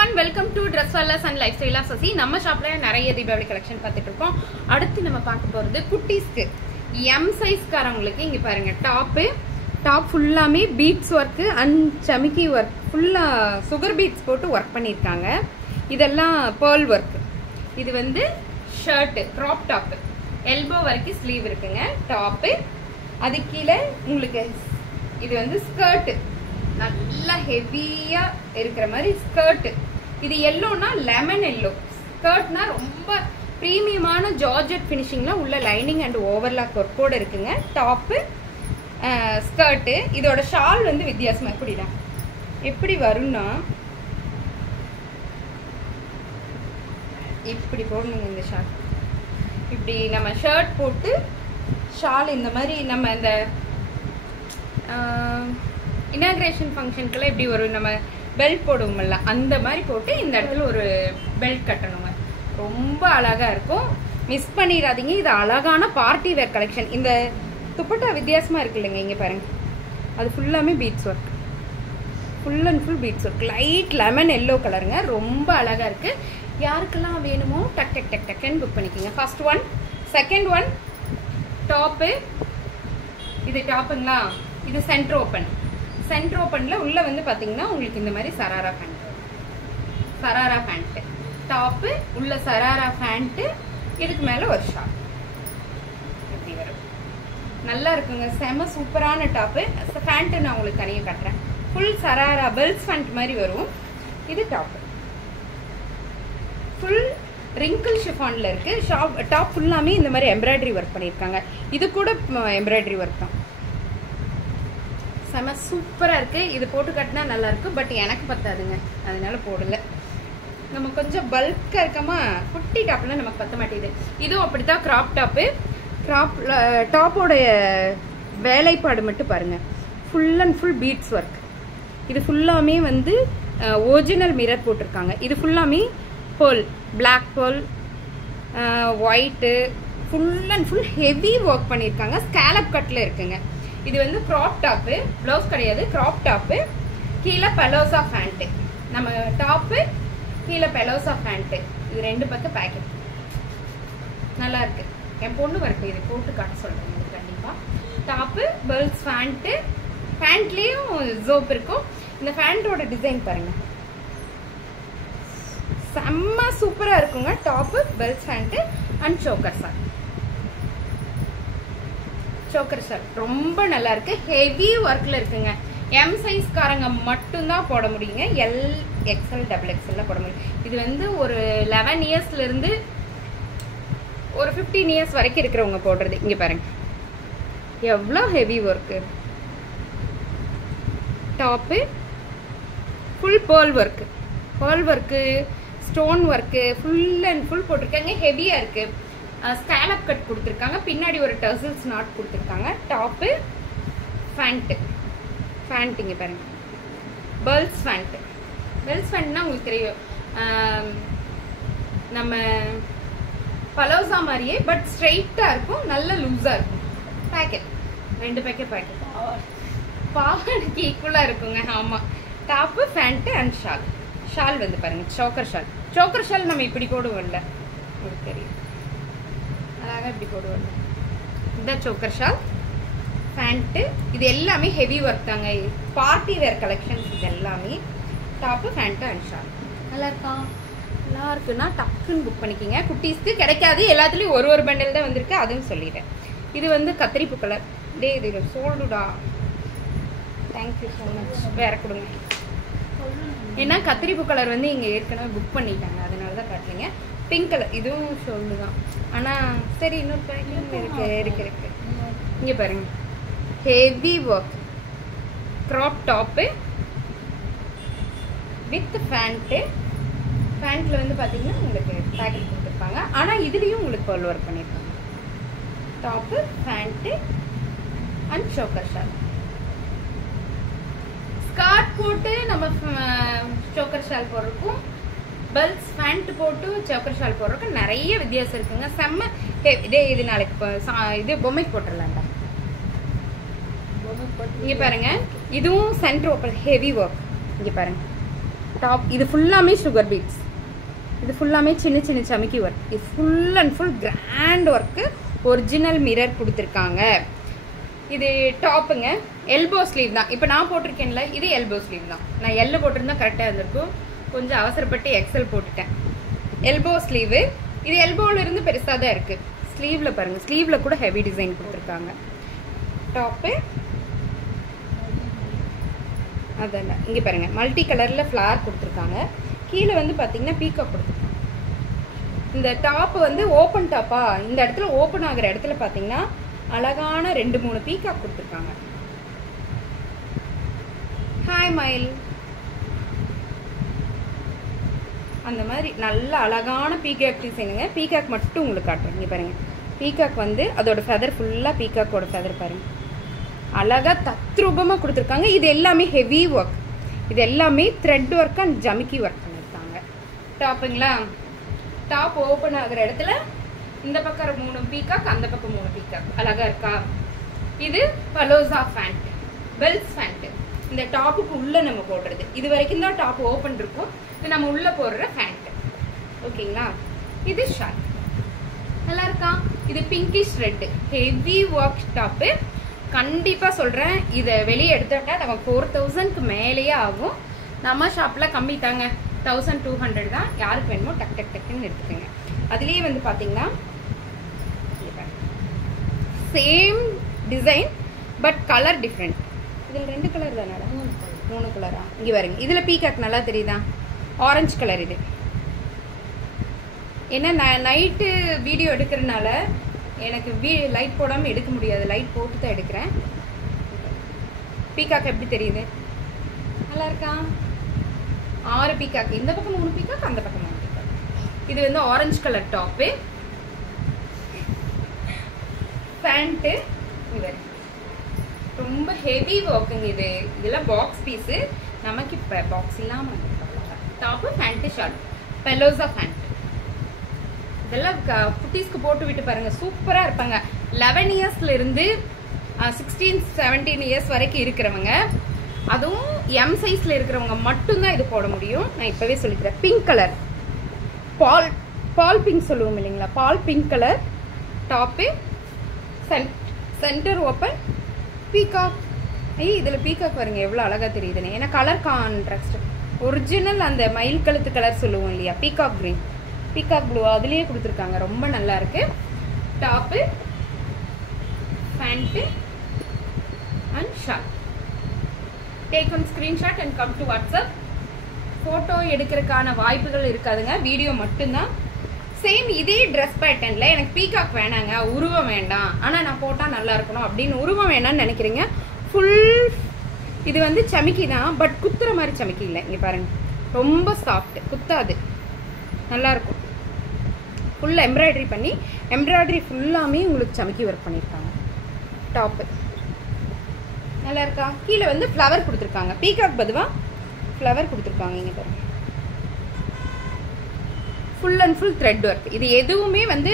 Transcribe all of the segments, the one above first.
everyone, welcome to Dresswellers and Lifestyle of Sasi. நம்ம ஷாப்ல நிறைய தீபாவளி கலெக்ஷன் பார்த்துட்டு இருக்கோம். அடுத்து நம்ம பார்க்க போறது குட்டீஸ்க்கு M சைஸ் காரங்களுக்கு. இங்க பாருங்க, டாப் ஃபுல்லாமே பீட்ஸ் வர்க் அண்ட் சமிக்கி வர்க், ஃபுல்லா சுகர் பீட்ஸ் போட்டு வர்க் பண்ணிருக்காங்க. இதெல்லாம் pearl வர்க். இது வந்து ஷர்ட், கிராப் டாப், எல்போ வரைக்கும் ஸ்லீவ் இருக்குங்க. டாப் அது கீழே உங்களுக்கு இது வந்து ஸ்கர்ட், நல்லா ஹெவியா இருக்கிற மாதிரி ஸ்கர்ட். இது எல்லோனா லெமன் எல்லோ. ஸ்கர்ட்னா ரொம்ப பிரீமியமான ஜார்ஜெட் ஃபினிஷிங்ல உள்ள லைனிங் அண்ட் ஓவர்லாக் ஒர்க்கோட இருக்குங்க. Top skirt. இதோட ஷால் வந்து வித்தியாசமா எப்படி வரும்னா இப்படி போடணுங்க. இந்த ஷால் இப்படி நம்ம ஷர்ட் போட்டு ஷால் இந்த மாதிரி நம்ம இந்த இனாகிரேஷன் ஃபங்க்ஷனுக்கெல்லாம் எப்படி ஒரு நம்ம பெல்ட் போடுவோம்ல, அந்த மாதிரி போட்டு இந்த இடத்துல ஒரு பெல்ட் கட்டணுங்க. ரொம்ப அழகா இருக்கும், மிஸ் பண்ணிடாதீங்க. இது அழகான பார்ட்டி வேர் கலெக்ஷன். இந்த துப்பட்டா வித்தியாசமா இருக்கு இல்லைங்க, இங்க பாருங்க. அது ஃபுல்லாமே beads work, full and full beads work. Light lemon yellow கலருங்க, ரொம்ப அழகா இருக்கு. யாருக்கெல்லாம் வேணுமோ டக் டக் டக் டக்குன்னு புக் பண்ணிக்கோங்க. First one, second one top. இது டாப்புங்களா, இது சென்டர் ஓப்பன். சென்டர் ஓப்பன்ல உள்ள வந்து பாத்தீங்கன்னா உங்களுக்கு இந்த மாதிரி சராரா பேண்ட் டாப்பு, உள்ள சராரா பேண்ட், இதுக்கு மேல ஒரு ஷார்ட் இப்படி வரும். நல்லா இருக்குங்க, செம சூப்பரான டாப்பு. பேண்ட் நான் உங்களுக்கு தனியாக காட்டுறேன். ஃபுல் சராரா பெல்ஸ் பேண்ட் மாதிரி வரும். இது டாப்பு ஃபுல் ரிங்கிள் ஷிஃபான்ல இருக்கு. டாப் ஃபுல்லாமே இந்த மாதிரி எம்ப்ராய்டரி ஒர்க் பண்ணியிருக்காங்க. இது கூட எம்ப்ராய்டரி ஒர்க் தான். செம சூப்பரா இருக்கு. இது போட்டு கட்டினா நல்லா இருக்கு, பட் எனக்கு பத்தாதுங்க, அதனால போடல. நம்ம கொஞ்சம் பல்கா இருக்கமா, குட்டி டாப்ல நமக்கு பத்த மாட்டேங்குது. இதுவும் அப்படித்தான் கிராப் டாப்பு. டாப்போட வேலைப்பாடு மட்டும் பாருங்க, full and full beads work. இது ஃபுல்லாமே வந்து ஒரிஜினல் மிரர் போட்டிருக்காங்க. இது ஃபுல்லாமே pearl, black pearl, white, full and full heavy work பண்ணியிருக்காங்க. ஸ்கேலப் கட்ல இருக்குங்க. இது வந்து கிராப் டாப்பு, பிளவுஸ் கிடையாது, கிராப் டாப்பு. கீழே பெலோசா பேண்ட். நம்ம டாப்பு கீழே பெலோசா பேண்ட். இது ரெண்டு பக்கம் பேக்கெட் நல்லா இருக்கு. என் பொண்ணு வரட்டும், இதை போட்டு காட்ட சொல்றேன் கண்டிப்பா. டாப்பு பெல்ஸ் பேண்ட், பேண்ட்லயும் ஜோப் இருக்கும். இந்த பேண்டோட டிசைன் பாருங்க, செம்ம சூப்பரா இருக்குங்க. Top bells pant and choker shawl. Choker shawl ரொம்ப நல்லா இருக்கு, ஹெவி ஒர்க்ல இருக்குங்க. M சைஸ் காரங்க மட்டும்தான் போட முடியுங்க. எல் எக்ஸ்எல் டபுள் எக்ஸ்எல்ல போட முடியும். இது வந்து ஒரு 11 இயர்ஸ்ல இருந்து ஒரு 15 இயர்ஸ் வரைக்கும் இருக்கிறவங்க போடுறது. இங்க பாருங்க எவ்வளோ heavy work. Top full pearl work, stone work, full and full போட்டிருக்காங்க. ஹெவியா இருக்கு. ஸ்கேலப் கட் கொடுத்துருக்காங்க. பின்னாடி ஒரு டர்சல்ஸ் நாட் கொடுத்துருக்காங்க. டாப்பு பேண்ட் இங்க பாருங்க, பெல்ஸ் பேண்ட்னா உங்களுக்கு தெரியும், நம்ம பலோசா மாதிரியே பட் ஸ்ட்ரெயிட்டா இருக்கும், நல்ல லூஸா இருக்கும். பேக்கெட் ரெண்டு பேக்கெட் பாவாடைக்கு ஈக்குவலா இருக்குங்க. ஆமா, டாப்பு பேண்ட் அண்ட் ஷால் வந்து பாருங்க, சோக்கர் ஷால் நம்ம இப்படி போடுவோம்ல, உங்களுக்கு தெரியும், அழகா இப்படி போடுவோம்ல. இந்த சோக்கர் ஷால் பேண்ட். இது எல்லாமே ஹெவி ஒர்க் தாங்க, பார்ட்டி வேர் கலெக்ஷன்ஸ். இது எல்லாமே டாப்பு பேண்ட் அண்ட் ஷால். நல்லா இருக்கா? நல்லா இருக்குன்னா டக்குன்னு புக் பண்ணிக்கிங்க. குட்டீஸ்க்கு கிடைக்காது, எல்லாத்துலயும் ஒரு பண்டல் தான் வந்திருக்கு, அதுவும் சொல்லிட்டேன். இது வந்து கத்திரிப்பு கலர். டே இது சோல்டுடா, தேங்க்யூ ஸோ மச். வேற கொடுங்க, ஏன்னா கத்திரிப்பு கலர் வந்து இங்கே ஏற்கனவே புக் பண்ணிட்டாங்க, அதனால தான் காட்டுறீங்க. பிங்க் கலர் இதுவும் சொல்லுதான், ஆனால் சரி இன்னொரு பேக்கிங் இருக்கு. இங்கே பாருங்க, heavy work crop top with பேண்ட்ல வந்து பார்த்தீங்கன்னா உங்களுக்கு பேக்கெட் கொடுத்துருப்பாங்க. ஆனால் இதுலேயும் உங்களுக்கு பேர்ல் ஒர்க் பண்ணியிருக்காங்க. Top pant and choker shawl. Skirt போட்டு நம்ம சோக்கர் ஷால் போடுறதுக்கும், பெல்ஸ் பேண்ட் போட்டு சோக்கர் ஷால் போடுறதுக்கும் நிறைய வித்தியாசம் இருக்குங்க. செம்ம இது நாளைக்கு இது பொம்மைக்கு போட்டுடலாம்டா. இங்க பாருங்க, இதுவும் சென்டர் ஓப்பன் ஹெவி ஒர்க். இங்க பாருங்க, டாப் இது ஃபுல்லாமே சுகர் பீட்ஸ், இது ஃபுல்லாமே சின்ன சின்ன சமிக்கி ஒர்க். இது full and full grand work, original mirror கொடுத்துருக்காங்க. இது டாப்புங்க, எல்போ ஸ்லீவ் தான். இப்போ நான் போட்டிருக்கேன்ல, இது எல்போ ஸ்லீவ் தான். நான் எல்லு போட்டிருந்தா கரெக்டாக இருந்திருக்கும், கொஞ்சம் அவசரப்பட்டு எக்ஸல் போட்டுட்டேன். எல்போ ஸ்லீவு, இது எல்போவில் இருந்து பெருசாக தான் இருக்குது. ஸ்லீவில் பாருங்கள், ஸ்லீவில் கூட ஹெவி டிசைன் கொடுத்துருக்காங்க. டாப்பு அதெல்லாம் இங்கே பாருங்கள், மல்டி கலரில் ஃப்ளார் கொடுத்துருக்காங்க. கீழே வந்து பார்த்தீங்கன்னா பீகாக் கொடுத்துருக்காங்க. இந்த டாப்பு வந்து ஓப்பன் டாப்பா, இந்த இடத்துல ஓப்பன் ஆகிற இடத்துல பார்த்தீங்கன்னா அழகான 2-3 பீகாக் கொடுத்துருக்காங்க. ஹாய் மயில், அந்த மாதிரி நல்ல அழகான பீகாக் டிசைனுங்க. பீகாக் மட்டும் உங்களுக்கு காட்டுறேன். இங்கே பாருங்கள், பீகாக் வந்து அதோட ஃபெதர் ஃபுல்லாக பீகாக்கோட ஃபெதர் பாருங்கள், அழகாக தத்ரூபமாக கொடுத்துருக்காங்க. இது எல்லாமே ஹெவி ஒர்க், இது எல்லாமே த்ரெட் ஒர்க் அண்ட் ஜமிக்கி ஒர்க் பண்ணியிருக்காங்க. டாப்புங்களா, டாப் ஓப்பன் ஆகிற இடத்துல இந்த பக்கம் 3 பீகாக், அந்த பக்கம் 3 பீகாக், அழகா இருக்கா? இது பலோசா ஃபேண்ட், பெல்ஸ் ஃபேண்ட். இந்த டாப்புக்கு உள்ள நம்ம போடுறது, இது வரைக்கும் தான் டாப் ஓப்பன் இருக்கும், இது நம்ம உள்ள போடுற ஃபேண்ட். ஓகேங்களா? இது ஷார்ட், நல்லா இருக்கா? இது pinkish red heavy work top. கண்டிப்பா சொல்றேன், இதை வெளியே எடுத்துட்டா நமக்கு 4000க்கு மேலேயே ஆகும். நம்ம ஷாப்ல கம்மி தாங்க, 1200 தான். யாருக்கு வேணுமோ டக் டக் டக்குன்னு எடுத்துக்கோங்க. அதுலேயே வந்து பார்த்தீங்கன்னா same design but colour different. இதில் 2 கலர் தானே, 3 கலரா? இங்கே பாருங்க, இதில் பீகாக் நல்லா தெரியுதா? Orange colour. இது ஏன்னா நான் நைட்டு வீடியோ எடுக்கிறதுனால எனக்கு லைட் போடாமல் எடுக்க முடியாது, லைட் போட்டு தான் எடுக்கிறேன். பீகாக் எப்படி தெரியுது? நல்லா இருக்கா? 6 பீகாக், இந்த பக்கம் 3 பீகாக், அந்த பக்கம் 3 பீகாக். இது வந்து ஆரஞ்சு கலர் டாப்பு, பேண்ட்டு. இது ரொம்ப ஹெவி ஒர்க்குங்க. இது இதெல்லாம் பாக்ஸ் பீஸு, நமக்கு இப்போ பாக்ஸ் இல்லாமல் டாப்பு, பேண்ட்டு, ஷார்ட், பெலோசா பேண்ட். இதெல்லாம் குட்டீஸ்க்கு போட்டு விட்டு பாருங்க, சூப்பராக இருப்பாங்க. 11 இயர்ஸ்ல இருந்து 16-17 இயர்ஸ் வரைக்கும் இருக்கிறவங்க, அதுவும் எம் சைஸ்ல இருக்கிறவங்க மட்டும்தான் இது போட முடியும். நான் இப்பவே சொல்லிக்கிறேன். பிங்க் கலர், பால் பிங்க் சொல்லுவோம் இல்லைங்களா, பால் pink colour top, centre open, peacock. இதில் பீகாக் பாருங்க எவ்வளோ அழகாக தெரியுதுன்னு. ஏன்னா கலர் கான்ட்ராஸ்ட், ஒரிஜினல் அந்த மயில் கழுத்து கலர் சொல்லுவோம் இல்லையா, பீகாக் கிரீன், பீகாக் ப்ளூ, அதுலேயே கொடுத்துருக்காங்க. ரொம்ப நல்லா இருக்கு. Top, pant and short. Take one screenshot and come to WhatsApp. Photo எடுக்கிறதுக்கான வாய்ப்புகள் இருக்காதுங்க, வீடியோ மட்டும்தான். சேம் இதே ட்ரெஸ் பேட்டர்ன்ல எனக்கு பீகாக் வேணாங்க, உருவம் வேண்டாம், ஆனால் நான் போட்டால் நல்லா இருக்கணும் அப்படின்னு உருவம் வேணான்னு நினைக்கிறீங்க, ஃபுல் இது வந்து சமிக்கி தான், பட் குத்துற மாதிரி சமிக்கி இல்லை. இங்கே பாருங்க, ரொம்ப சாஃப்ட், குத்தாது, நல்லா இருக்கும். ஃபுல் எம்ப்ராய்டரி பண்ணி, எம்ப்ராய்டரி ஃபுல்லாமே உங்களுக்கு சமிக்கி ஒர்க் பண்ணியிருக்காங்க. டாப்பு நல்லா இருக்கா? கீழே வந்து ஃப்ளவர் கொடுத்துருக்காங்க, பீகாக் பதுவாக ஃப்ளவர் கொடுத்துருக்காங்க. இங்கே பாருங்க, full and full thread work. இது எதுவுமே வந்து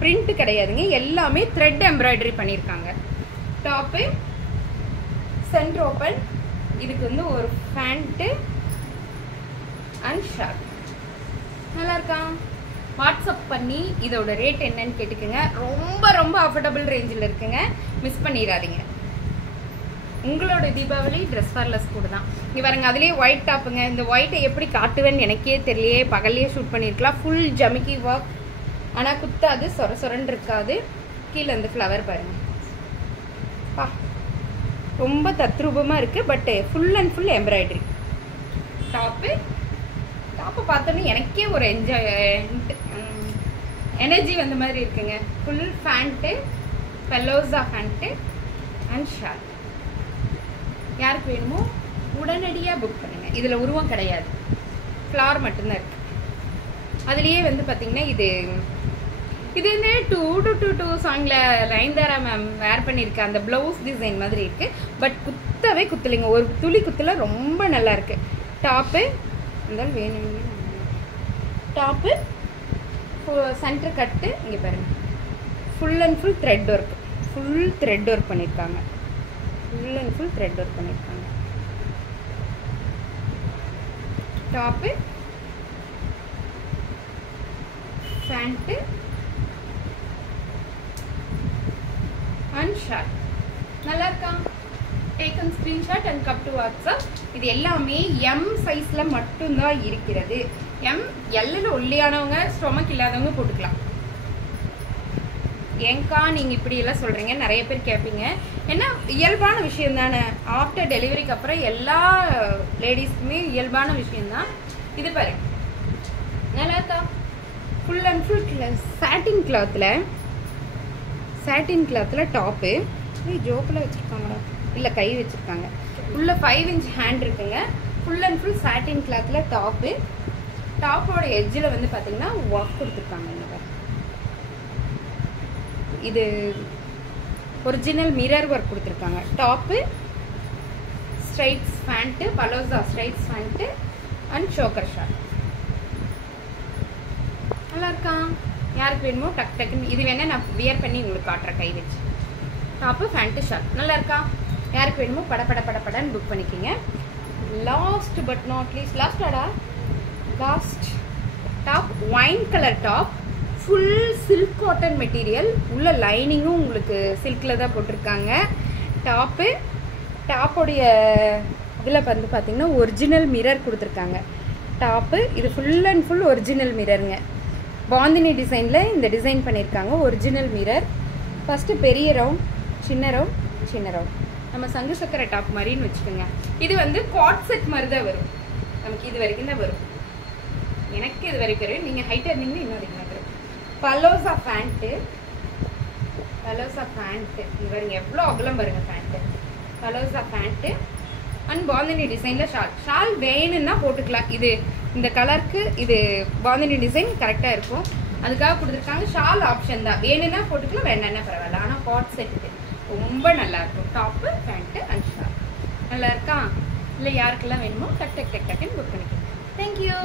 பிரிண்ட் கிடையாதுங்க, எல்லாமே த்ரெட் எம்ப்ராய்டரி பண்ணியிருக்காங்க. Top, centre open. இதுக்கு வந்து ஒரு பேண்ட்டு அண்ட் ஷார்ட். நல்லா இருக்கா? வாட்ஸ்அப் பண்ணி இதோட ரேட் என்னன்னு கேட்டுக்கோங்க. ரொம்ப ரொம்ப அஃபோர்டபுள் ரேஞ்சில் இருக்குங்க, மிஸ் பண்ணிடாதீங்க. உங்களோட தீபாவளி ட்ரெஸ் ஃபார்லஸ் கூட தான். இங்கே பாருங்க, அதுலேயே ஒயிட் டாப்புங்க. இந்த ஒயிட்டை எப்படி காட்டுவேன்னு எனக்கே தெரியலையே, பகல்லையே ஷூட் பண்ணியிருக்கலாம். ஃபுல் ஜமிக்கி ஒர்க், ஆனால் குத்தாது, சொர சொரன்னு இருக்காது. கீழே இந்த ஃப்ளவர் பாருங்க, பா ரொம்ப தத்ரூபமாக இருக்குது. But full and full embroidery. Top பார்த்தோன்னே எனக்கே ஒரு எனர்ஜி வந்த மாதிரி இருக்குங்க. Full pant, palazzo pant and short. யாருக்கு வேணுமோ உடனடியாக புக் பண்ணுங்க. இதில் உருவம் கிடையாது, ஃப்ளார் மட்டும்தான் இருக்கு. அதுலேயே வந்து பார்த்தீங்கன்னா இது வந்து 222 சாங்ல நயன்தாரா மேம் வேர் பண்ணியிருக்க அந்த பிளவுஸ் டிசைன் மாதிரி இருக்கு. பட் குத்தவே குத்தலைங்க, ஒரு துளி குத்தல, ரொம்ப நல்லா இருக்கு. டாப்பு இருந்தாலும் வேணும். Top centre cut. இங்கே பாருங்க, full and full thread work, full thread work பண்ணியிருக்காங்க. Full and full thread work பண்ணியிருக்காங்க. Top pant and shirt. நல்லா இருக்கா? Take and screenshot and come to WhatsApp. இது எல்லாமே எம் சைஸ்ல மட்டும்தான் இருக்கிறது. எம் எல்ல ஒல்லியானவங்க ஸ்டொமக் இல்லாதவங்க போட்டுக்கலாம். ஏங்கா நீங்க இப்படி எல்லாம் சொல்றீங்க நிறைய பேர் கேட்பீங்க. ஏன்னா இயல்பான விஷயம் தானே. ஆஃப்டர் டெலிவரிக்கு அப்புறம் எல்லா லேடிஸ்க்குமே இயல்பான விஷயம் தான். இது பாரு நல்லா இருக்கா? ஃபுல் அண்ட் ஃபுல் சாட்டின் கிளாத்ல டாப்பு. ஜோக்கில் வச்சிருக்காங்களா? இல்லை கை வச்சிருக்காங்க. உள்ள 5 inch ஹேண்ட் இருக்குங்க. ஃபுல் அண்ட் ஃபுல் சாட்டின் கிளாத்ல டாப்பு. டாப்போட எட்ஜில் வந்து பார்த்தீங்கன்னா ஒர்க் கொடுத்துருக்காங்க. இது ஒரிஜினல் மிரர் ஒர்க் கொடுத்துருக்காங்க. Top straights pant, palazzo straights pant and choker short. நல்லா இருக்கா? யாருக்கு வேணுமோ டக் டக்குன்னு இது வேணா நான் வியர் பண்ணி உங்களுக்கு காட்டுறேன் கை வச்சு. டாப்பு பேண்ட்டு ஷார்ட் நல்லா இருக்கா? யாருக்கு வேணுமோ படன்னு புக் பண்ணிக்கிங்க. Last but not least, last top wine colour top. Full silk cotton material. உள்ள லைனிங்கும் உங்களுக்கு சில்கில் தான் போட்டிருக்காங்க. டாப்போடைய இதில் வந்து பார்த்தீங்கன்னா ஒரிஜினல் மிரர் கொடுத்துருக்காங்க. டாப்பு இது ஃபுல் அண்ட் ஃபுல் ஒரிஜினல் மிரருங்க. பாந்தினி டிசைனில் இந்த டிசைன் பண்ணியிருக்காங்க. Original mirror. ஃபஸ்ட்டு பெரிய ரவுண்ட், சின்ன ரவுண்ட். நம்ம சங்கு சக்கரை டாப் மாதிரின்னு வச்சுக்கோங்க. இது வந்து காட் செட் மாதிரி தான் வரும். நமக்கு இது வரைக்கும் தான் வரும். எனக்கு இது வரைக்கும் வரும். நீங்கள் ஹைட்டாக இருந்தீங்கன்னா இன்னும் அதிகமாக வரும். பலோசா பேண்ட்டு இவருங்க எவ்வளோ அகலம் பாருங்க pant. Palazzo pant and bandhani டிசைனில் ஷால் வேணும்னா போட்டுக்கலாம். இது இந்த கலருக்கு இது பாந்தினி டிசைன் கரெக்டாக இருக்கும். அதுக்காக கொடுத்துருக்காங்க. ஷால் ஆப்ஷன் தான். வேணும்னா போட்டுக்கலாம், வேணான்னா பரவாயில்ல. ஆனால் காட் செட்டு ரொம்ப நல்லா இருக்கும். டாப்பு பேண்ட்டு அண்ட் ஷால் நல்லா இருக்கா? இல்லை யாருக்கெல்லாம் வேணுமோ டக்குன்னு புக் பண்ணிக்கலாம். தேங்க்யூ.